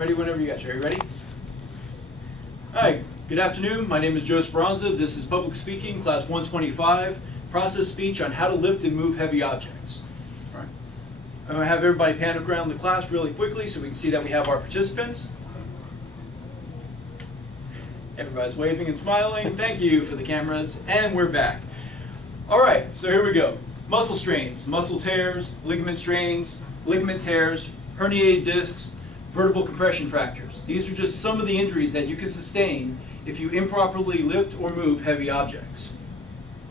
Ready whenever you guys are. Are you ready? Hi, good afternoon. My name is Joe Speranza. This is Public Speaking, Class 125, Process Speech on how to lift and move heavy objects. All right. I'm going to have everybody pan around the class really quickly so we can see that we have our participants. Everybody's waving and smiling. Thank you for the cameras. And we're back. All right, so here we go. Muscle strains, muscle tears, ligament strains, ligament tears, herniated discs, vertebral compression fractures. These are just some of the injuries that you can sustain if you improperly lift or move heavy objects.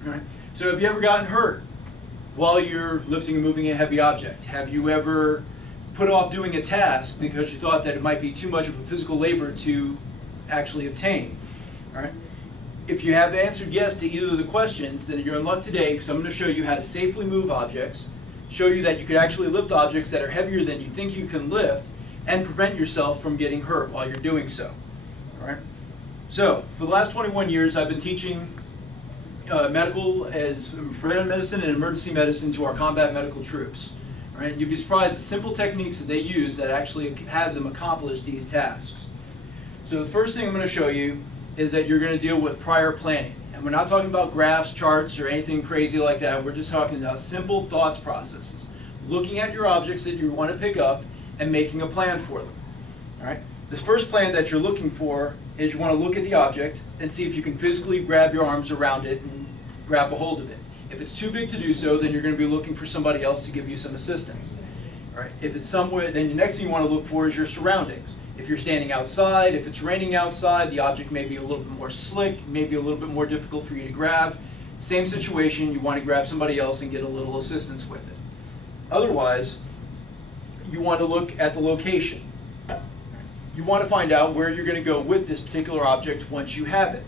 All right. So have you ever gotten hurt while you're lifting and moving a heavy object? Have you ever put off doing a task because you thought that it might be too much of a physical labor to actually obtain? All right. If you have answered yes to either of the questions, then you're in luck today, because I'm going to show you how to safely move objects, show you that you could actually lift objects that are heavier than you think you can lift, and prevent yourself from getting hurt while you're doing so. All right. So for the last 21 years, I've been teaching medical as preventive medicine and emergency medicine to our combat medical troops. All right. You'd be surprised at simple techniques that they use that actually has them accomplish these tasks. So the first thing I'm going to show you is that you're going to deal with prior planning. And we're not talking about graphs, charts, or anything crazy like that. We're just talking about simple thoughts processes. Looking at your objects that you want to pick up and making a plan for them. All right. The first plan that you're looking for is you want to look at the object and see if you can physically grab your arms around it and grab a hold of it. If it's too big to do so, then you're going to be looking for somebody else to give you some assistance. All right. If it's somewhere, then the next thing you want to look for is your surroundings. If you're standing outside, if it's raining outside, the object may be a little bit more slick, maybe a little bit more difficult for you to grab. Same situation, you want to grab somebody else and get a little assistance with it. Otherwise, you want to look at the location. You want to find out where you're going to go with this particular object once you have it.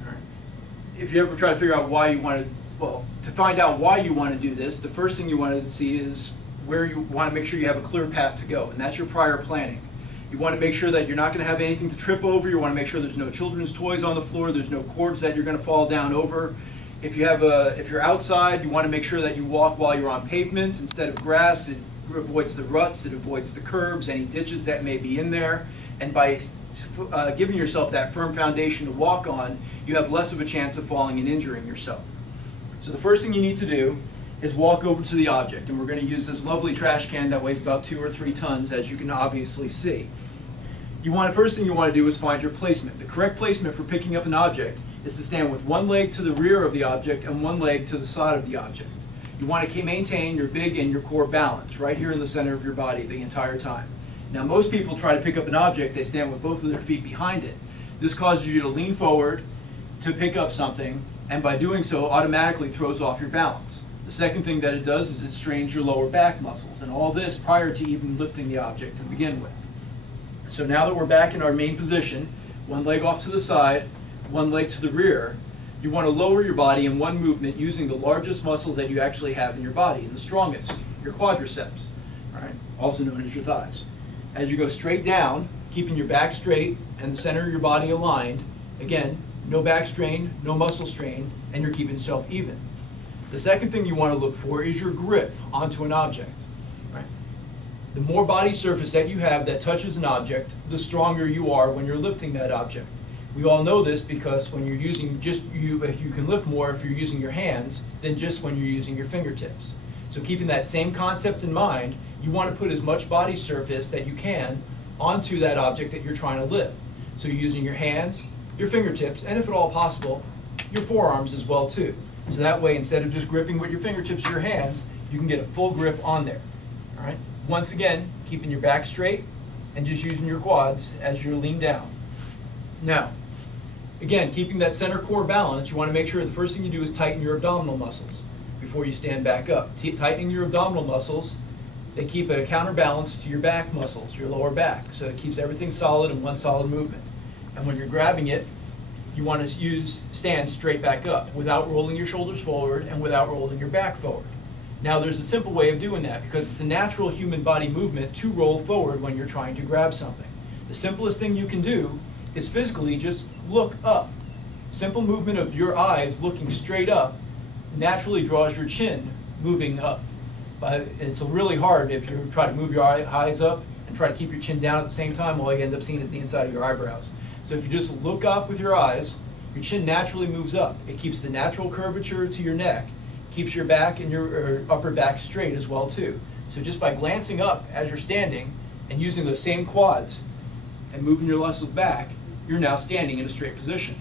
All right. If you ever try to figure out why you want to, well, to find out why you want to do this, the first thing you want to see is where you want to make sure you have a clear path to go, and that's your prior planning. You want to make sure that you're not going to have anything to trip over. You want to make sure there's no children's toys on the floor, there's no cords that you're going to fall down over. If you're outside, you want to make sure that you walk while you're on pavement instead of grass. It avoids the ruts, it avoids the curbs, any ditches that may be in there. And by giving yourself that firm foundation to walk on, you have less of a chance of falling and injuring yourself. So the first thing you need to do is walk over to the object. And we're going to use this lovely trash can that weighs about 2 or 3 tons, as you can obviously see. First thing you want to do is find your placement. The correct placement for picking up an object is to stand with one leg to the rear of the object and one leg to the side of the object. You want to maintain your big and your core balance right here in the center of your body the entire time. Now, most people try to pick up an object, they stand with both of their feet behind it. This causes you to lean forward to pick up something, and by doing so, automatically throws off your balance. The second thing that it does is it strains your lower back muscles, and all this prior to even lifting the object to begin with. So now that we're back in our main position, one leg off to the side, one leg to the rear, you want to lower your body in one movement using the largest muscle that you actually have in your body, and the strongest, your quadriceps, right? Also known as your thighs. As you go straight down, keeping your back straight and the center of your body aligned, again, no back strain, no muscle strain, and you're keeping yourself even. The second thing you want to look for is your grip onto an object. Right? The more body surface that you have that touches an object, the stronger you are when you're lifting that object. We all know this because when you're using if you can lift more if you're using your hands than just when you're using your fingertips. So keeping that same concept in mind, you want to put as much body surface that you can onto that object that you're trying to lift. So you're using your hands, your fingertips, and if at all possible, your forearms as well too. So that way, instead of just gripping with your fingertips or your hands, you can get a full grip on there. All right. Once again, keeping your back straight and just using your quads as you lean down. Now, again, keeping that center core balance, you want to make sure the first thing you do is tighten your abdominal muscles before you stand back up. Tightening your abdominal muscles, they keep a counterbalance to your back muscles, your lower back, so it keeps everything solid in one solid movement. And when you're grabbing it, you want to stand straight back up without rolling your shoulders forward and without rolling your back forward. Now there's a simple way of doing that because it's a natural human body movement to roll forward when you're trying to grab something. The simplest thing you can do is physically just look up. Simple movement of your eyes looking straight up naturally draws your chin moving up. But it's really hard if you try to move your eyes up and try to keep your chin down at the same time, all you end up seeing is the inside of your eyebrows. So if you just look up with your eyes, your chin naturally moves up. It keeps the natural curvature to your neck, keeps your back and your upper back straight as well too. So just by glancing up as you're standing and using those same quads and moving your muscles back, you're now standing in a straight position.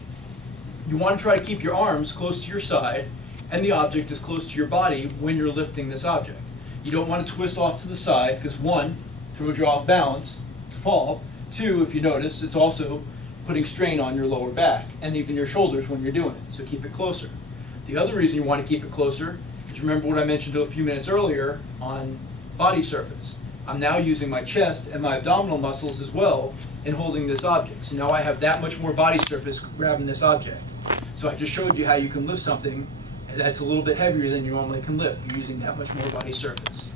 You want to try to keep your arms close to your side and the object as close to your body when you're lifting this object. You don't want to twist off to the side because one, throws you off balance to fall. Two, if you notice, it's also putting strain on your lower back and even your shoulders when you're doing it, so keep it closer. The other reason you want to keep it closer is remember what I mentioned a few minutes earlier on body surface. I'm now using my chest and my abdominal muscles as well in holding this object. So now I have that much more body surface grabbing this object. So I just showed you how you can lift something that's a little bit heavier than you normally can lift. You're using that much more body surface.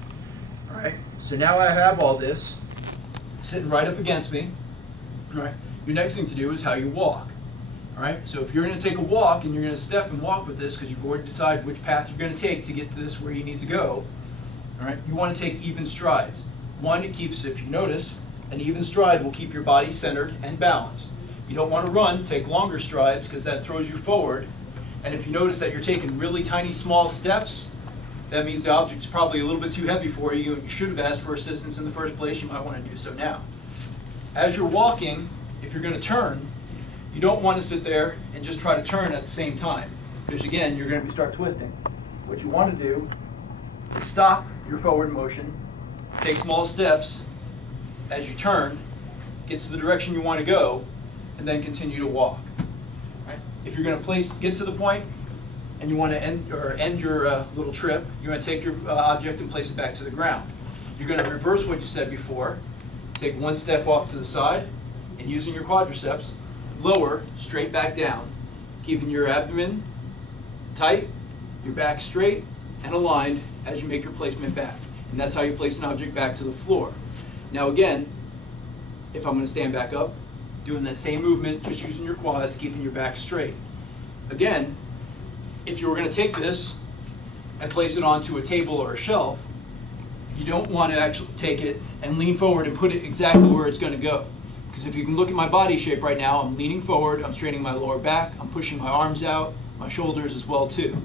All right, so now I have all this sitting right up against me. All right, your next thing to do is how you walk. All right, so if you're going to take a walk and you're going to step and walk with this because you've already decided which path you're going to take to get to this where you need to go, all right, you want to take even strides. One, it keeps, if you notice, an even stride will keep your body centered and balanced. You don't want to run, take longer strides because that throws you forward. And if you notice that you're taking really tiny, small steps, that means the object's probably a little bit too heavy for you and you should have asked for assistance in the first place. You might want to do so now. As you're walking, if you're going to turn, you don't want to sit there and just try to turn at the same time because again, you're going to start twisting. What you want to do is stop your forward motion, take small steps as you turn, get to the direction you want to go, and then continue to walk. Right? If you're going to get to the point and you want to end your little trip, you're going to take your object and place it back to the ground. You're going to reverse what you said before, take one step off to the side, and using your quadriceps, lower straight back down, keeping your abdomen tight, your back straight and aligned as you make your placement back. And that's how you place an object back to the floor. Now again, if I'm going to stand back up, doing that same movement, just using your quads, keeping your back straight. Again, if you were going to take this and place it onto a table or a shelf, you don't want to actually take it and lean forward and put it exactly where it's going to go. Because if you can look at my body shape right now, I'm leaning forward, I'm straightening my lower back, I'm pushing my arms out, my shoulders as well too.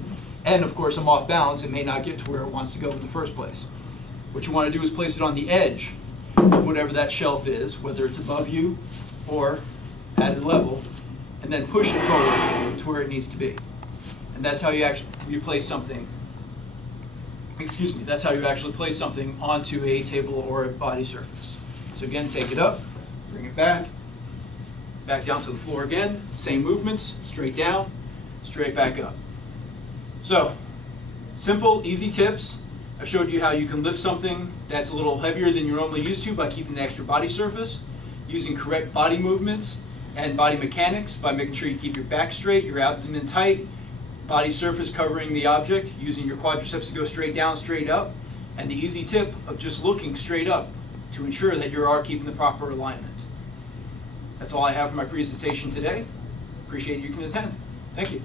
And of course I'm off balance, it may not get to where it wants to go in the first place. What you want to do is place it on the edge of whatever that shelf is, whether it's above you or at a level, and then push it forward to where it needs to be. And that's how you place something, that's how you actually place something onto a table or a body surface. So again, take it up, bring it back down to the floor again, same movements, straight down, straight back up. So, simple, easy tips. I've showed you how you can lift something that's a little heavier than you're normally used to by keeping the extra body surface, using correct body movements and body mechanics by making sure you keep your back straight, your abdomen tight, body surface covering the object, using your quadriceps to go straight down, straight up, and the easy tip of just looking straight up to ensure that you are keeping the proper alignment. That's all I have for my presentation today. Appreciate you can attend. Thank you.